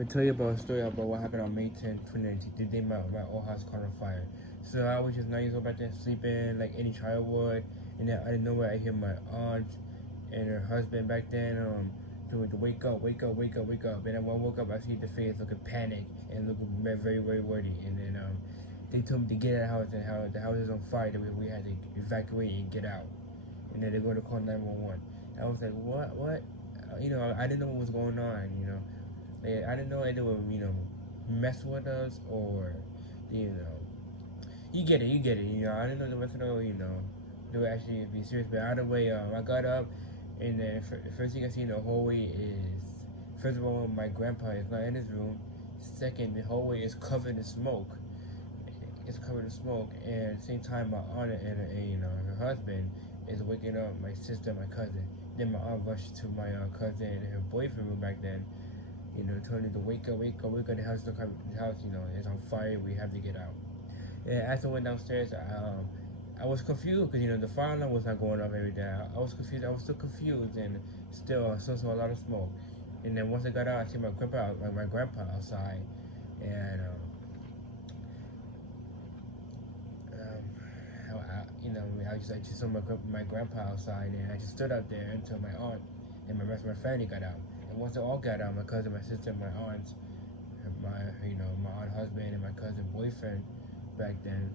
me tell you about a story about what happened on May 10th, 2019. The day my old house caught on fire. So I was just 9 years old back then, sleeping like any child would. And then I didn't know where I hear my aunt and her husband back then doing the wake up, wake up, wake up, wake up. And then when I woke up, I see the face looking panic and looking very, very worried. And then they told me to get out of the house and how the house is on fire. That we had to evacuate and get out. And then they're going to call 911. I was like, what? I didn't know what was going on. I didn't know they would, mess with us or, you know, you get it. I didn't know the rest of the, they would actually be serious. But either way, I got up, and then first thing I see in the hallway is, first of all, my grandpa is not in his room. Second, the hallway is covered in smoke. It's covered in smoke, and at the same time, my aunt and her husband is waking up my sister, my cousin. Then my aunt rushed to my cousin and her boyfriend room back then. Told him to wake up, wake up, wake up. The house, is on fire. We have to get out. And as I went downstairs, I was confused because the fire alarm was not going off every day. I was confused. I was still confused, and still saw a lot of smoke. And then once I got out, I see my grandpa outside, and I just saw my grandpa outside, and I just stood out there until my aunt and my rest of my family got out. And once they all got out, my cousin, my sister, my aunts, my aunt husband and my cousin boyfriend back then.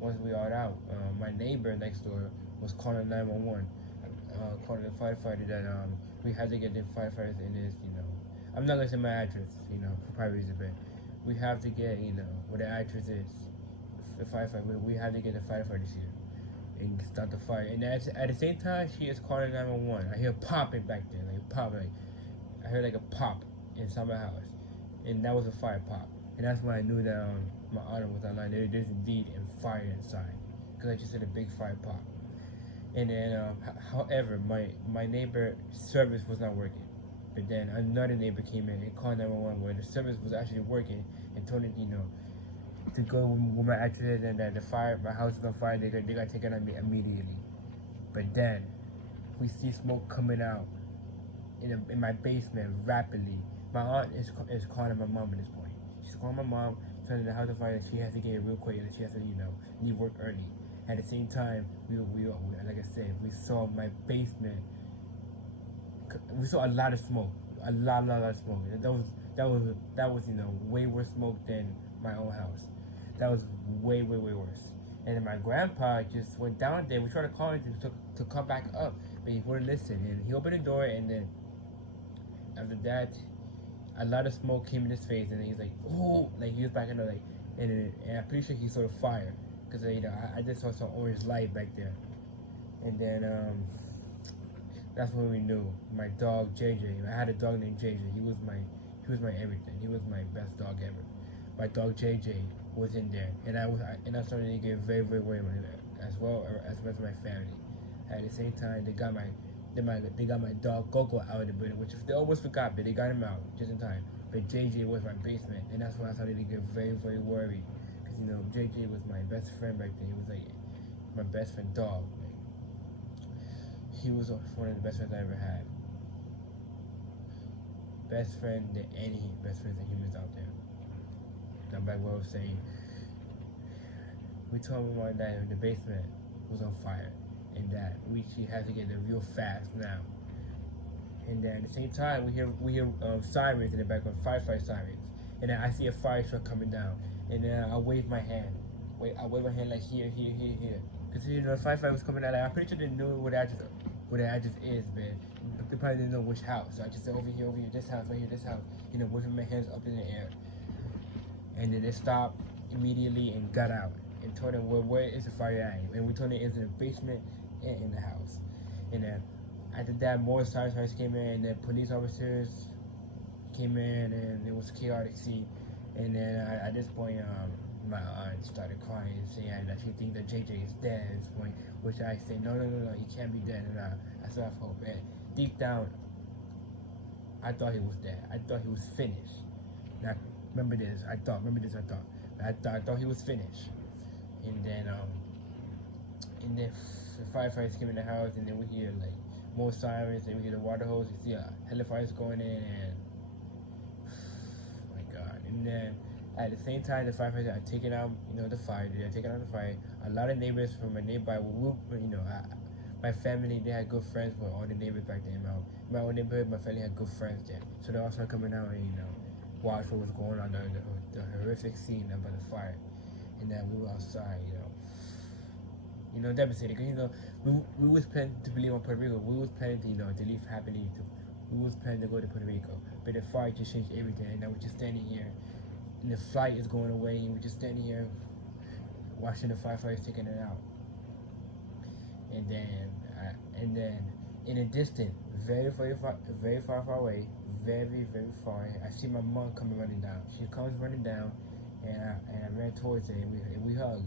Once we all out, my neighbor next door was calling 911, calling the firefighter that we had to get the firefighters in this. I'm not gonna say my address, for private reasons, but we have to get, where the address is. The firefighter, we have to get the firefighters here and start the fire. And at the same time, she is calling 911. I hear popping back there, like pop, like I heard like a pop inside my house, and that was a fire pop. And that's when I knew that my aunt was online. There's indeed a fire inside, because I just heard a big fire pop. And then, however, my neighbor service was not working. But then another neighbor came in and called 911 where the service was actually working and told it, to go with my accident and that my house is on fire. They got taken on me immediately. But then we see smoke coming out in my basement rapidly. My aunt is calling my mom at this point. She's calling my mom, telling the house on fire that she has to get it real quick and she has to, leave work early. At the same time, we like I said, we saw my basement. We saw a lot of smoke, a lot of smoke. That was way worse smoke than my own house. That was way worse. And then my grandpa just went down there. We tried to call him to come back up, but he wouldn't listen. And he opened the door, and then after that, a lot of smoke came in his face, and he's like, "Oh!" Like he was back in the like, and I'm pretty sure he saw the fire, because I just saw some orange light back there, and then that's when we knew. My dog JJ. I had a dog named JJ. He was my everything. He was my best dog ever. My dog JJ was in there, and I started to get very worried as well as the rest of my family. At the same time, they got my dog Coco out of the building, which they almost forgot, but they got him out just in time. But JJ was my basement, and that's when I started to get very worried, because JJ was my best friend back then. He was like my best friend dog. He was one of the best friends I ever had. Best friend than any best friends and humans out there. Now back what I was saying, we told my mom that the basement was on fire and that she had to get there real fast now. And then at the same time, we hear sirens in the background, firefighter sirens. And then I see a fire truck coming down, and then I wave my hand. I wave my hand like here. Because the firefighter was coming out. Like, I'm pretty sure they knew what the address is, but they probably didn't know which house. So I just said over here, this house, right here, this house. Waving my hands up in the air. And then they stopped immediately and got out and told them, well, where is the fire at? And we told them it's in the basement and in the house. And then after that, more sirens came in, and then police officers came in, and it was chaotic scene. And then at this point, my aunt started crying and saying that she thinks that JJ is dead at this point, which I said, no, he can't be dead. And I still have hope. And deep down, I thought he was dead. I thought he was finished. Now, remember this, I thought. I thought he was finished. And then the firefighters came in the house, and then we hear more sirens, and we hear the water hose. You see hella fires going in, and At the same time, the firefighters are taking out, the fire. They're taking out the fire. A lot of neighbors from my nearby, my family, they had good friends with all the neighbors back then. My own neighborhood, my family had good friends there. So they all started coming out and, watch what was going on, the horrific scene about the fire. And then we were outside, devastated. Because, we was planning to leave on Puerto Rico. We was planning to, to leave happily. We was planning to go to Puerto Rico. But the fire just changed everything. And now we're just standing here. And the flight is going away. And we're just standing here watching the firefighters taking it out. And then in a distance, very far away, very far, I see my mom coming running down. She comes running down, and I ran towards her, and we hugged.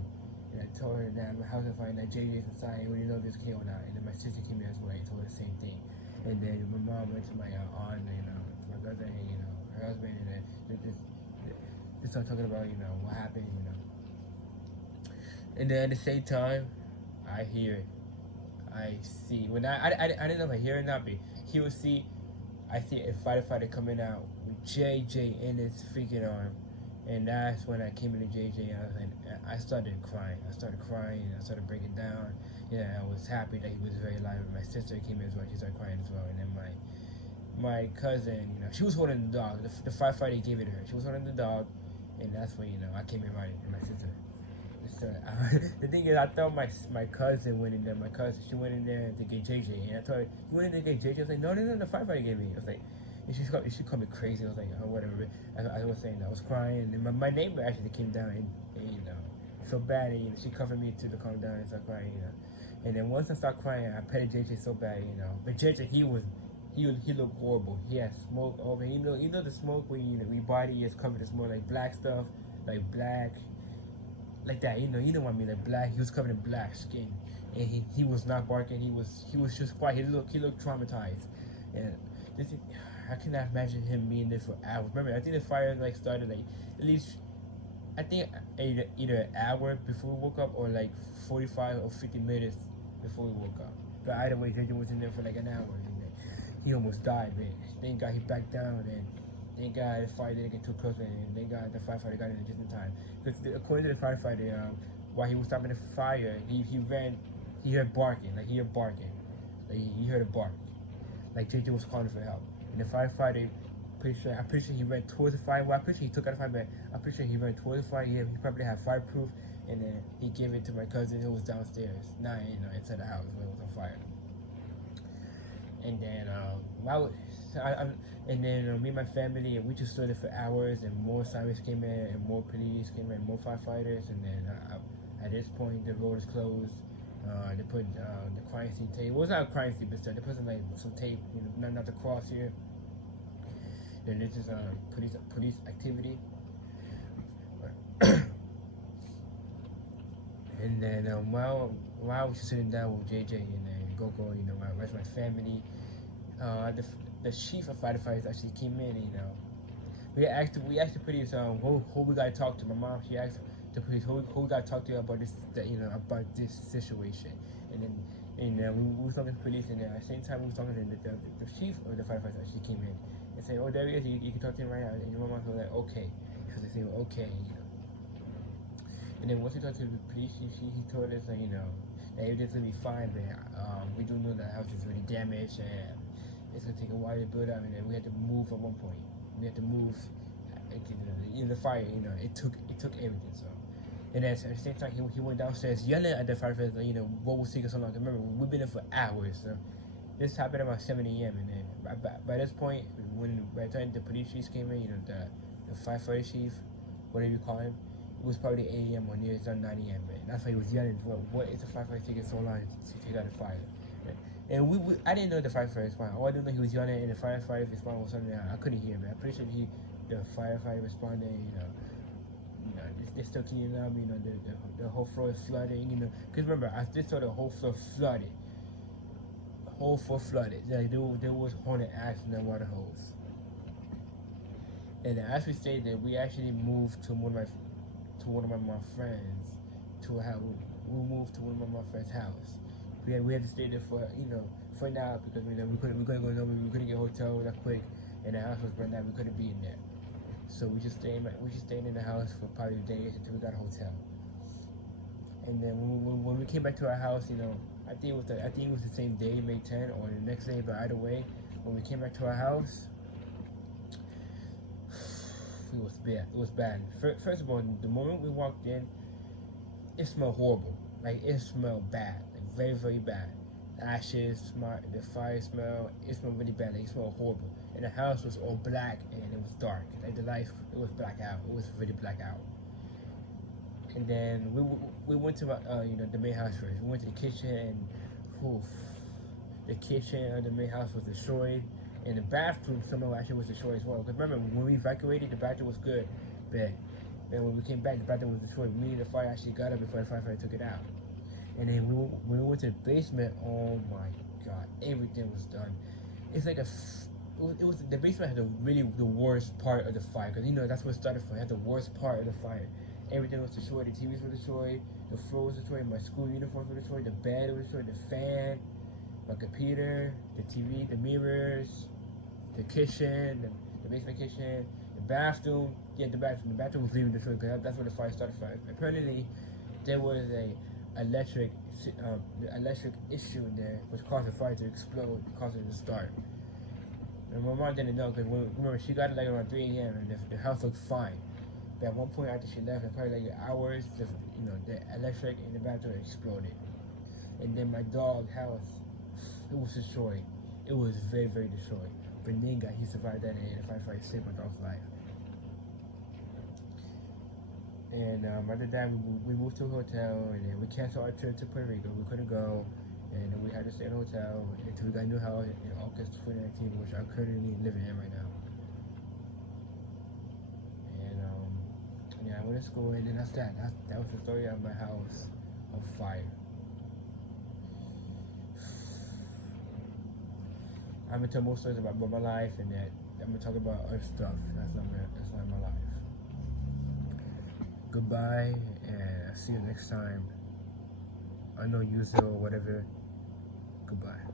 And I told her that my house is fine, that JJ's inside, and we didn't know if this kid or not. And then my sister came in as well and told her the same thing. And then my mom went to my aunt, my brother, and her husband, and they started talking about what happened, And then at the same time, I hear it. I see. When I didn't know if I hear it or not, but he would see. I see a firefighter coming out with JJ in his freaking arm, and that's when I came into JJ. And I started crying. I started breaking down. Yeah, I was happy that he was very alive. And my sister came in as well. She started crying as well. And then my cousin, she was holding the dog. The firefighter gave it to her. She was holding the dog, and that's when I came in right, and my sister. So the thing is, I thought my cousin went in there. My cousin, she went in there to get JJ, and I told her, "You went in there to get JJ." I was like, "No, the firefighter gave me." I was like, "She called me crazy." I was like, "Oh, whatever." I was saying, I was crying, and my neighbor actually came down and so bad, and she covered me to calm down and start crying, And then once I started crying, I petted JJ so bad, But JJ, he looked horrible. He had smoke over. The smoke when your body is covered in smoke, like black stuff, like black. Like that, you know what I mean, like black. He was covered in black skin, and he was not barking. He was just quiet. He looked traumatized, and I cannot imagine him being there for hours. Remember, I think the fire started at least, I think either an hour before we woke up or 45 or 50 minutes before we woke up. But either way, JJ was in there for an hour. And he almost died, but thank God he backed down and. Thank God the fire didn't get too close, and thank God the firefighter got in just in time. Because according to the firefighter, while he was stopping the fire, he heard barking, he heard barking, he heard a bark, like JJ was calling for help. And the firefighter, I'm pretty sure he ran towards the fire. Well, I'm pretty sure he took out the fire, but I'm pretty sure he ran towards the fire. He probably had fireproof, and then he gave it to my cousin who was downstairs, not inside the house when it was on fire. And then me and my family, and we just stood there for hours, and more sirens came in, and more police came in, more firefighters, and then at this point the road is closed. They put the crime scene tape. Well, it's not a crime scene, but they put some tape, not the cross here. Then this is police activity. And then while I was sitting down with JJ and Gogo, my rest of my family, the chief of firefighters actually came in. We asked the police who we got to talk to. My mom, she asked the police who we got to talk to about about this situation. And then we were talking to the police, and at the same time we were talking to the chief of the firefighters actually came in and said, "Oh, there he is. You can talk to him right now." And your mom was like, "Okay," because they said, "Okay." And then once we talked to the police, he told us that that everything's gonna be fine, but we do know that the house is really damaged and it's gonna take a while to build up, and then we had to move at one point. We had to move, the fire. It took everything. So, and then at the same time, he went downstairs yelling at the firefighters, what was taking so long? Remember, we've been there for hours. So this happened about 7 a.m. And then by this point, by the time the police chief came in, the firefighter chief, whatever you call him. It was probably 8 a.m. or near 9 a.m. Right? That's why he was yelling. What is the firefighter taking so long to take out the fire? Right? And I didn't know the firefighter responded. All I didn't know he was yelling, and the firefighter responded was something I couldn't hear. But I'm pretty sure the firefighter responded. They're still cleaning up. The whole floor is flooding. Because remember, I just saw the whole floor flooded. The whole floor flooded. There was hornet ash in the water hose. And as we stated, we actually moved to one of my friends to a house. We moved to one of my friend's house. We had to stay there for now because we couldn't go nowhere. We couldn't get a hotel that quick, and the house was burned down. We couldn't be in there. So we just stayed in the house for probably days until we got a hotel. And then when we came back to our house, you know, I think it was the same day, May 10th, or the next day. But either way, when we came back to our house, it was bad. It was bad. First of all, the moment we walked in, it smelled horrible. Like it smelled bad, like very very bad. Ashes, the fire smell. It smelled really bad. Like, it smelled horrible. And the house was all black and it was dark. Like the lights, it was black out. It was really black out. And then we went to you know, the main house first. We went to the kitchen and oof, the kitchen of the main house was destroyed, and the bathroom somehow actually was destroyed as well. Because remember, when we evacuated, the bathroom was good, but then when we came back, the bathroom was destroyed. We, the fire actually got up before the firefighter took it out. And then when we went to the basement, oh my god, everything was done. It's like it was the basement had the worst part of the fire, because you know that's what started for. It had the worst part of the fire. Everything was destroyed. The TVs were destroyed. The floor was destroyed. My school uniforms were destroyed. The bed was destroyed. The fan, my computer, the TV, the mirrors, the kitchen, the basement kitchen, the bathroom. Yeah, the bathroom. The bathroom was even destroyed because that's where the fire started from. Apparently, there was a electric issue in there, which caused the fire to explode, caused it to start. And my mom didn't know because remember she got it like around 3 a.m. and the house looked fine. But at one point after she left, probably like hours, you know, the electric in the bathroom exploded. And then my dog house, it was destroyed. It was very, very destroyed. But Ninga, he survived that and the firefighter saved my dog's life. And after that, we moved to a hotel, and then we canceled our trip to Puerto Rico. We couldn't go, and then we had to stay in a hotel until we got a new house in August 2019, which I'm currently living in right now. Yeah, I went to school, and then that was the story of my house on fire. I'm gonna tell more stories about my life, and that I'm gonna talk about other stuff. That's not my life. Goodbye, and I'll see you next time. I know user or whatever. Goodbye.